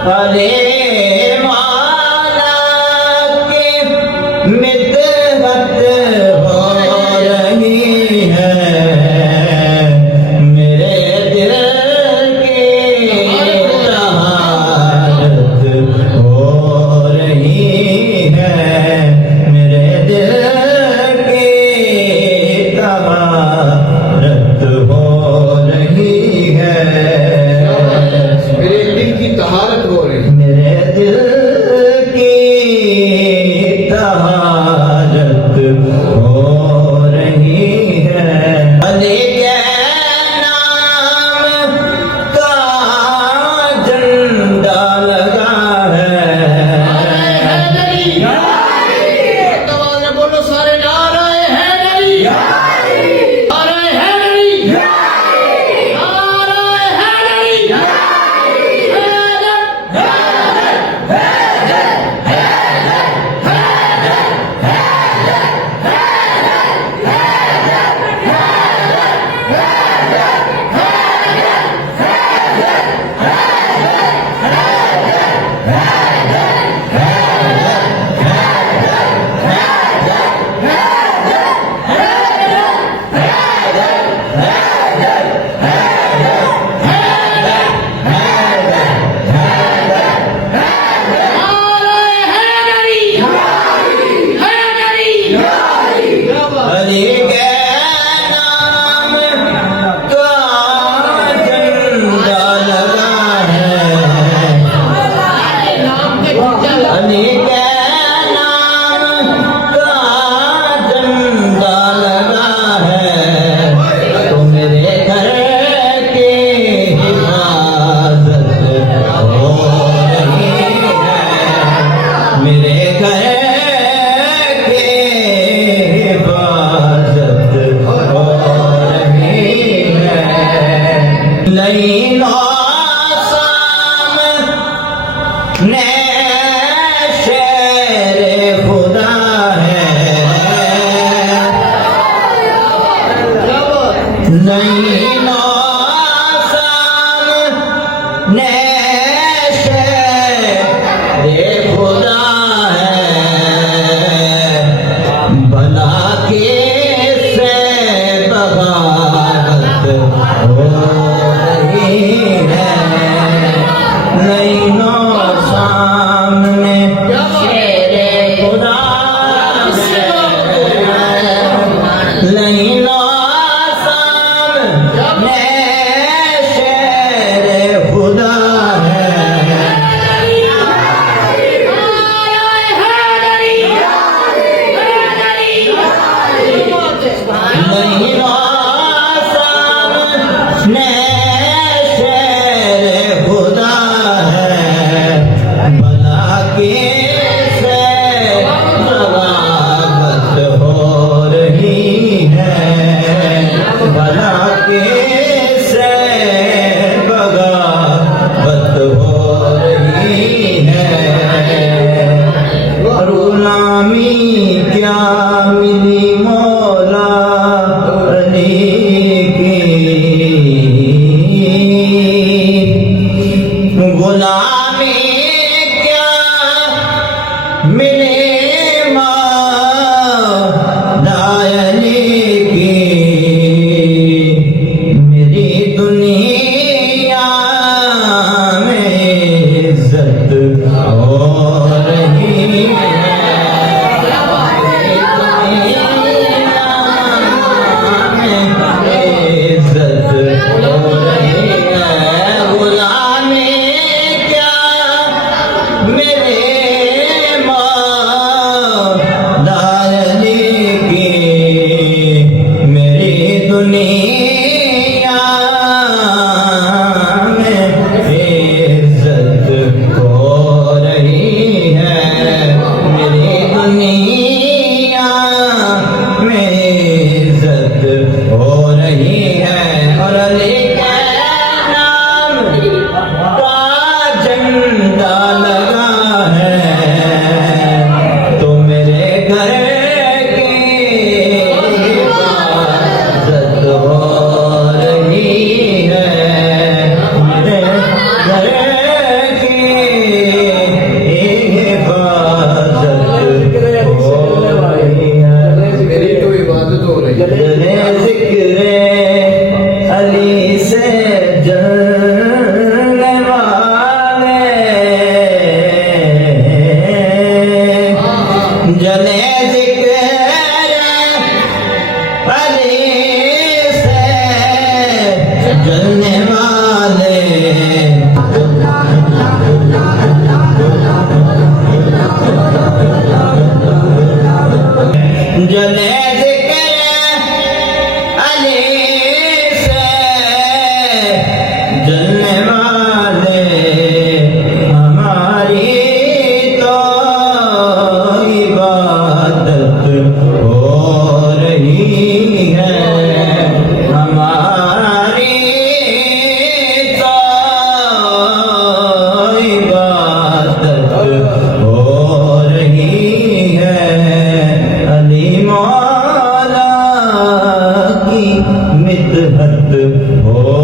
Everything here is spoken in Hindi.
अरे माला के मितहत हो रही है मेरे दिल की तहारत हो रही है मेरे दिल की तहारत हो रही है मेरे दिल की तहारत हो रही है। मेरे दिल की तहारत हो रही है अली के नाम का झंडा लगा है बोलो सारे नारे हैदरी, नारे हैदरी, नारे हैदरी। अली के नाम का झंडा लगा है अली के नाम का झंडा लगा है तो मेरे घर की हिफाजत हो रही है मेरे घर की हिफाजत हो रही है लैला सामने शेर खुदा है लैला सामने शेर खुदा है बना के से बगावत हो रही है नैनो सामने शेरे खुदा है नैनो सामने शेरे खुदा है लैला सामने शेर खुदा है भला के से बगावत हो रही है भला के से बगावत हो रही है गुलामी क्या मिली मौला अली की गुलामी क्या मिले मौला अली की मेरी दुनिया में इज्जत हो रही है दुनिया में इज्जत हो रही जले जिक्र अली से जलने वाले हमारी तो इबादत हो रही है, हमारी तो इबादत हो रही है। अली मौला की मिदहत हो